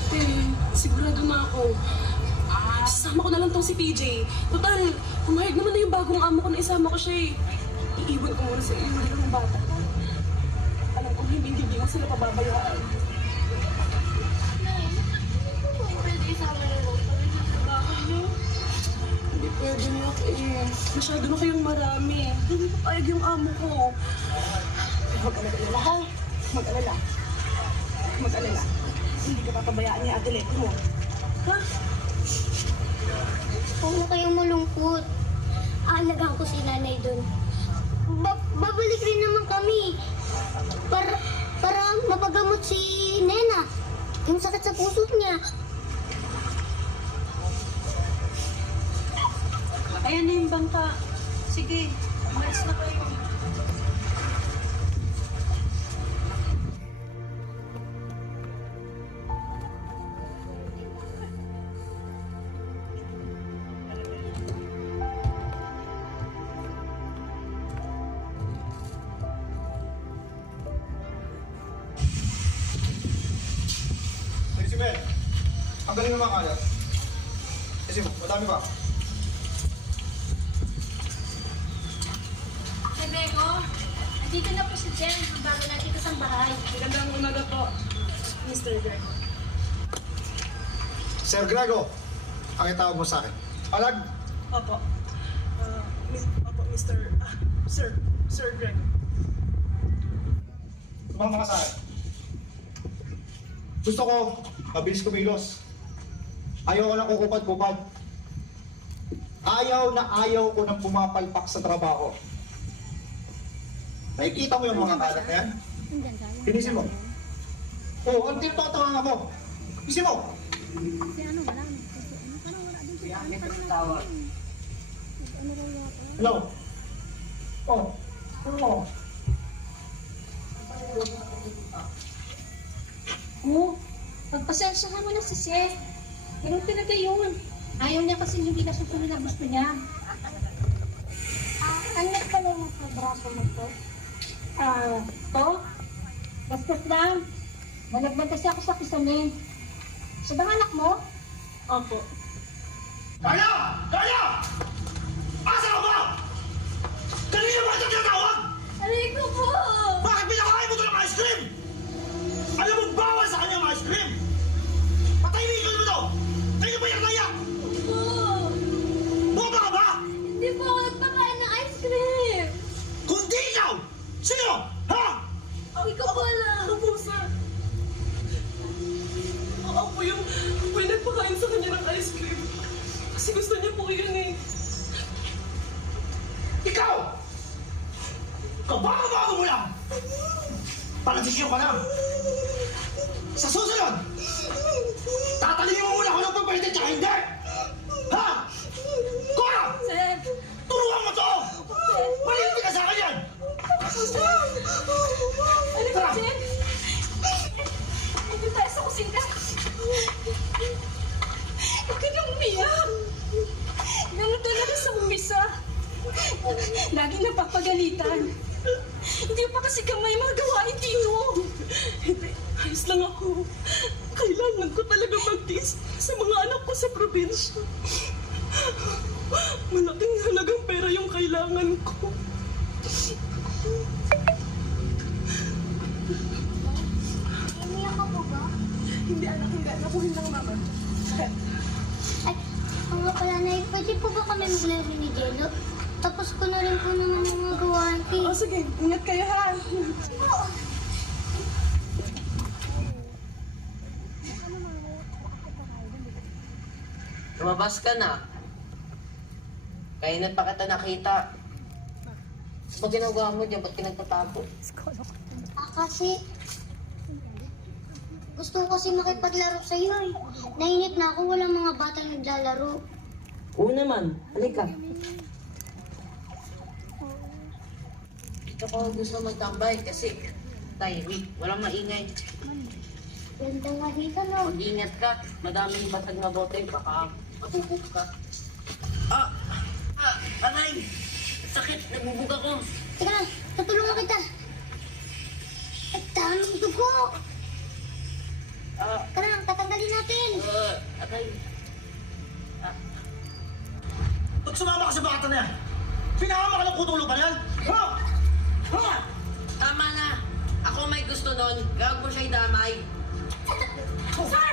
Ate, sigurado na ako. Sasama ko na lang tong si PJ. Total, pumayag naman na yung bagong amo ko na isama ko siya eh. Iiwan ko muna sa iyo ng bata. Alam ko hindi mo sila pababayaan. Pwede isama na lang kami sa trabaho niyo. Hindi pwede niya eh. Masyado na kayong marami. Hindi papayag yung amo ko. Mag-alala ha? Mag-alala. Mag-alala. Hindi ka papabayaan niya Ate Leko mo. Ha? Huwag na kayong malungkot. Aalagaan ko si nanay doon. Babalik rin naman kami. Para mapagamot si Nena. Yung sakit sa puso niya. Ayan na yung bangka. Sige, umalis na kayo. Ben, ang galing naman kalat. Kasi madami pa. Hey, Beko. Nandito na po si Jen. Ang bago natin sa bahay. Magandang umaga po, Mr. Greg. Sir Grego, ang itawag mo sa akin. Alag, Opo. Opo, Sir Greg. tumama ka sa akin. Gusto ko, mabilis kumilos. Ayaw ko na kukupad-kupad. Ayaw ko nang pumapalpak sa trabaho. Nakikita mo yung mga kalat na yan? Pinisin mo. Oo, ang tinatawa mo. Pinisin mo. Hello? Oh, ano? Oh, pagpasensyahan mo na si Seth. Ganun talaga yun. Ayaw niya kasi hindi nasusunod na gusto niya. Ano pala yung sa braso mo to? To? Bastos lang. Malagman kasi ako sa kisamin. Siya bang anak mo? Opo. Kaya! Kaya! Asa ka ba? Kanina ba ito tinatawag? Aray ko po! Bakit pinakain mo ito ng ice cream? Alam mo, bawal sa kanya ang ice cream! Patahimikan mo ito! Kayo ba yung naya? Po! Boba ka ba? Hindi po ako nagpakain ng ice cream! Kundi ikaw! Sino? Ha? Hindi ko po alam. Ano po, sir? Ako po yung nagpakain sa kanya ng ice cream. Kasi gusto niya po yun eh. Ikaw! Kabago-bago mo lang! Panagisyo ka lang! Sa susunod! Tatalingin mo muna kung anong pagpalitin tsaka hindi! Ha? Kora! Sir! Turuan mo to! Malinti ka sa akin yan! Ano ba, Tara! Jen? Ano tayo sa kusina? Huwag ka nang umiyak. Ganun talaga sa umpisa. Lagi napapagalitan. Hindi pa kasi kamay mga gawain dito. Hindi, ayos lang ako. Kailangan ko talaga magtiis sa mga anak ko sa probinsya. Malaking halagang pera yung kailangan ko. Umiyak ka po ba? Hindi anak, hindi. Nakuhin lang mama. Ay, ang nga pala na pwede po ba kami maglaro ni Jello? Tapos ko na rin po naman yung mga gawain ko. O sige, ingat kayo ha. Lumabas ka na. Kainan pa kita nakita. Ba't ginagawa mo dyan? Ba't kinagtatapo? Kasi gusto ko kasi makipaglaro sa iyo eh. Nainip na ako, walang mga batang naglalaro. Oo naman. Halika. Ito ko gusto magtambay kasi tahimik. Walang maingay. Ganda nga dito, no? Mag-ingat ka. Madaming basag na bote. Baka mabubog ka. Aray! Sakit! Nagbubog ako. Teka lang, tutulungan kita. Ay, daming dugo. Teka lang, tatanggalin natin. Aray. Ba't sumama ka sa bata na yan? Pinahama ka ng kutulo pa na yan? Ha? Ha? Tama na. Ako may gusto nun. Gawag mo siya'y damay. Sir!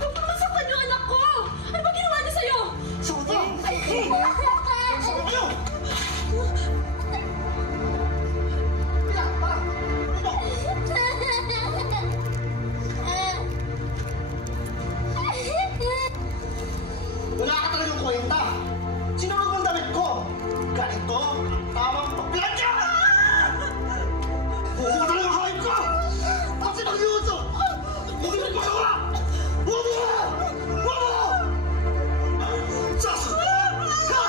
Huwag mo masaktan yung anak ko! Ano ba ginawa niya sa'yo? Sota! Sota kayo! Wala ka talagang kwenta! Sinulog mo ang damit ko! Ganito ang tamang pagpladya! Buho ka talagang hain ko! Kasi mag-iuso! Hindi mo magawa! Buho! Buho! Sasunod! Ha!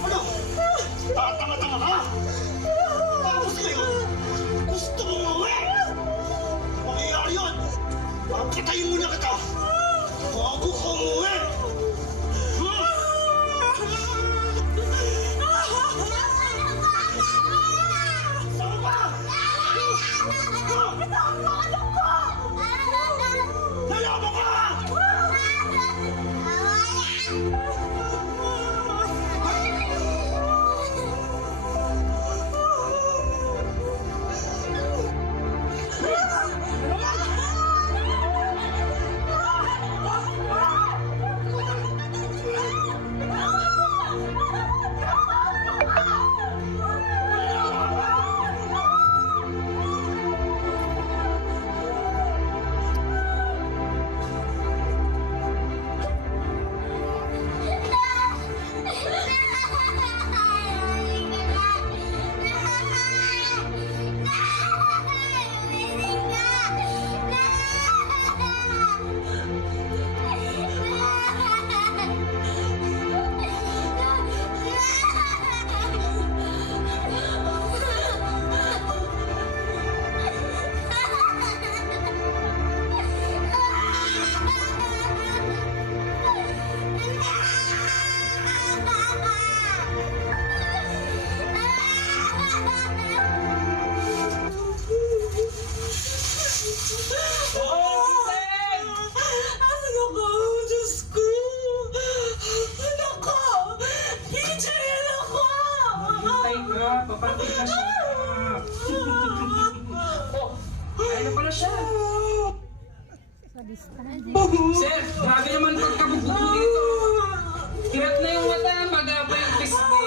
Ano? Tatanga-tanga ka? Tapos ngayon, gusto mo mauwi? Mangyayari yun! Papatayin muna kita! Bago ka umuwi! Saan ba? Nalaman ka! Asan ako? Diyos ko! Anak ko! Pigeon ako! Hintay ka, paparating na siya. Oh, ayun na pala siya. Sir, grabe naman pagkabugbog dito. Tirat na yung mata, magaba yung pisngi.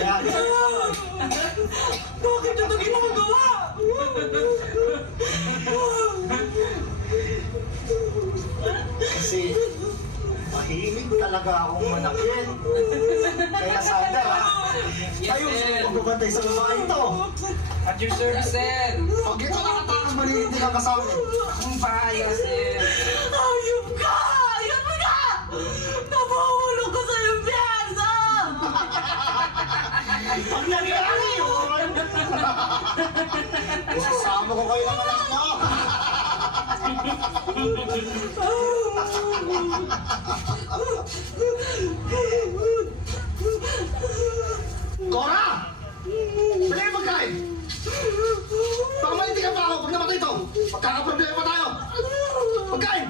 Yan! Bakit ito ginagawa? Kasi mahilig talaga akong manakit. Kaya Sandra, ha? Yes, Ayun, sir. magbabantay sa babae ito. At your service, sir. Pag ito nakatakas, malilindi ka kasama. Akong bahaya, sir. Ayop ka! Ayop ka! Napahulog ko sa iyong piyesa! Pag nangyari yun, isasama ko kayo ng anak mo. Cora! Bili yung pagkain! Baka malinti ka pa ako pag namatay ito. Magkakaproblema pa tayo. Pagkain!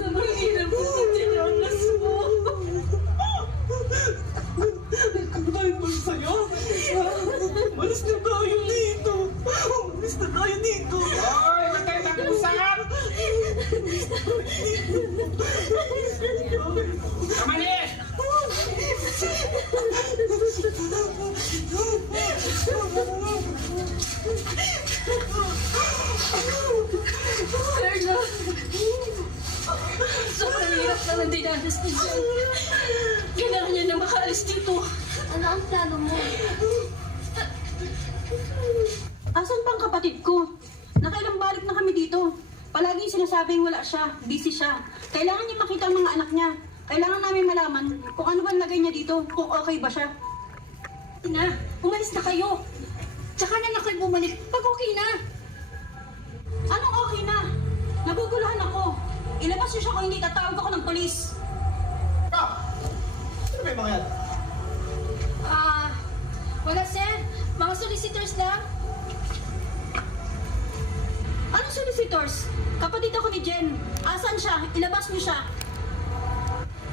Napahirap ko sa tinanas mo. Nagkakain mo sa'yo? Malis na tayo dito. Malis na tayo dito. Hoy, ba't tayo nag-usap? Kamalis! Sobrang hirap naman dinanas ni Jen. Kailangan niya na makaalis dito. Ano ang plano mo? Asan pang kapatid ko? Nakailang balik na kami dito. Palaging sinasabing wala siya, busy siya. Kailangan niya makita ang mga anak niya. Kailangan namin malaman kung ano ba lagay niya dito, kung okay ba siya. Ina, umalis na kayo. Tsaka na kayo bumalik pag okay na. Anong okay na? Naguguluhan ako. Ilabas niyo siya kung hindi tatawag ako ng polis. Ano ba yung mga yan? Wala sir. Mga solicitors lang. Anong solicitors? Kapatid ako ni Jen. Asan siya? Ilabas niyo siya.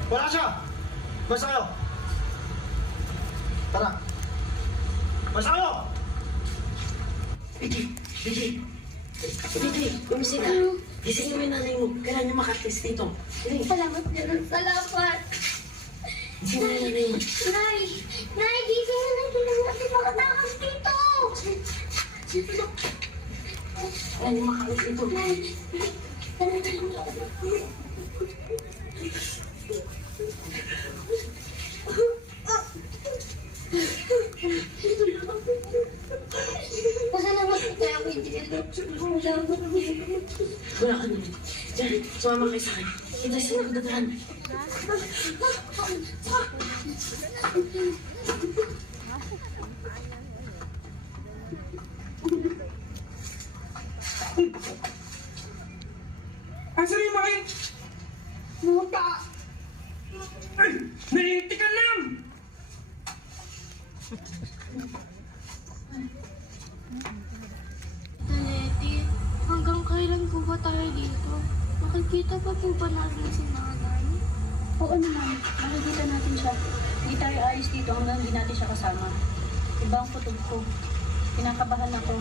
Wala siya! Basta kayo! Tara! Basta kayo! Vicky, gumising ka. Gisingin mo yung nanay mo. Kailangan niya makatis dito. Dali, Salamat, Lord. Salamat. gising mo yung nanay mo. Nay! Nay, gising na lang. Kailangan natin makatakas dito. Kailangan niya makatis dito. Nay! Pasalamat ko kaya ako hindi Wala ka naman. Diyan, sumama kayo sa akin. Hindi sila nagdadaan. Asan yung makin? Puta! Ay! Nahinti ka lang! Leti, hanggang kailan po ba tayo dito? Makikita pa po ba natin si nanay? Oo naman, makikita natin siya. Hindi tayo ayos dito hanggang hindi natin siya kasama. Ibang kutob ko. Kinakabahan ako.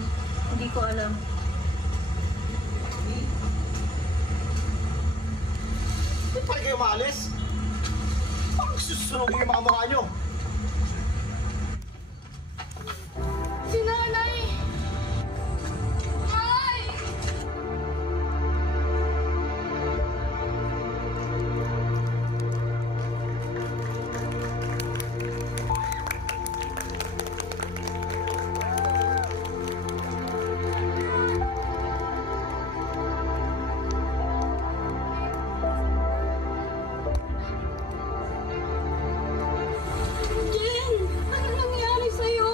Hindi ko alam. Ba't pala kayo maalis? Parang susunogin yung mga mukha nyo. Si nanay! Ay! Jen! Ano nangyari sa'yo?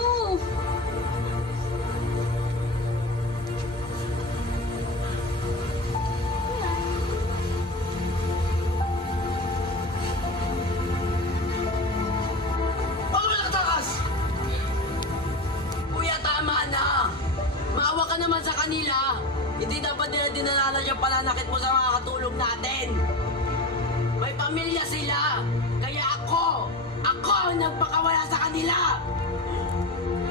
Bago ka nakatakas! Kuya, tama na! Maawa ka naman sa kanila! Hindi dapat nila dinalanan yung pananakit mo sa mga katulog natin! May pamilya sila! Kaya ako ang nagpakawala sa kanila!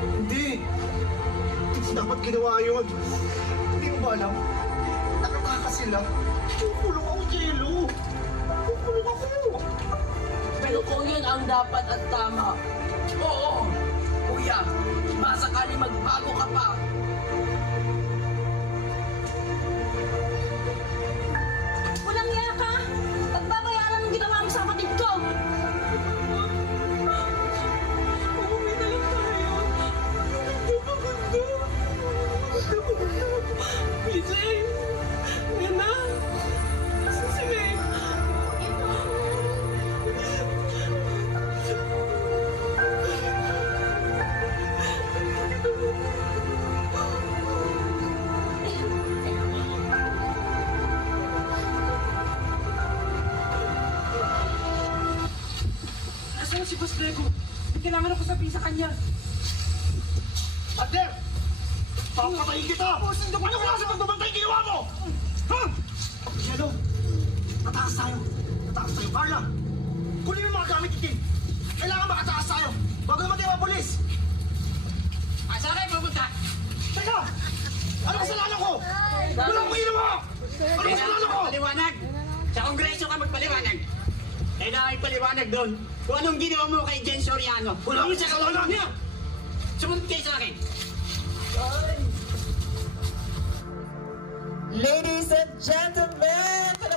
Hindi! Hindi dapat ginawa yun. Hindi mo ba alam? Nakatakas sila. Kukulong ako, Jello. Kukulong ako. Pero kung yun ang dapat at tama, oo! Kuya, masakali magbago ka pa! Walang iya ka! Pagbabayaran ng ginawa mo sa kapatid ko! Umuwi na lang tayo. Hindi ba ganda? PJ! Nena! Asan si Meg? Asan si Boss Lego? May kailangan ako sabihin sa kanya. Adler! Papatayin kita! Ano klase pagbabantay ginawa mo? Ha? Jello! Tatakas tayo! Tatakas tayo! Carla! Kunin mo yung mga gamit itin! Kailangan makatakas tayo! Bago naman tayo mga polis! Ay, saan kayo pupunta? Teka! Ano kasalanan ko? Wala akong ginawa! Ano kasalanan ko? Paliwanag! Sa kongreso ka magpaliwanag! Kailangan ipaliwanag doon kung anong ginawa mo kay Jen Soriano. Wala Ano akong sa kasalanan! katulog niya? Sumunod kayo sa akin! Ladies and gentlemen,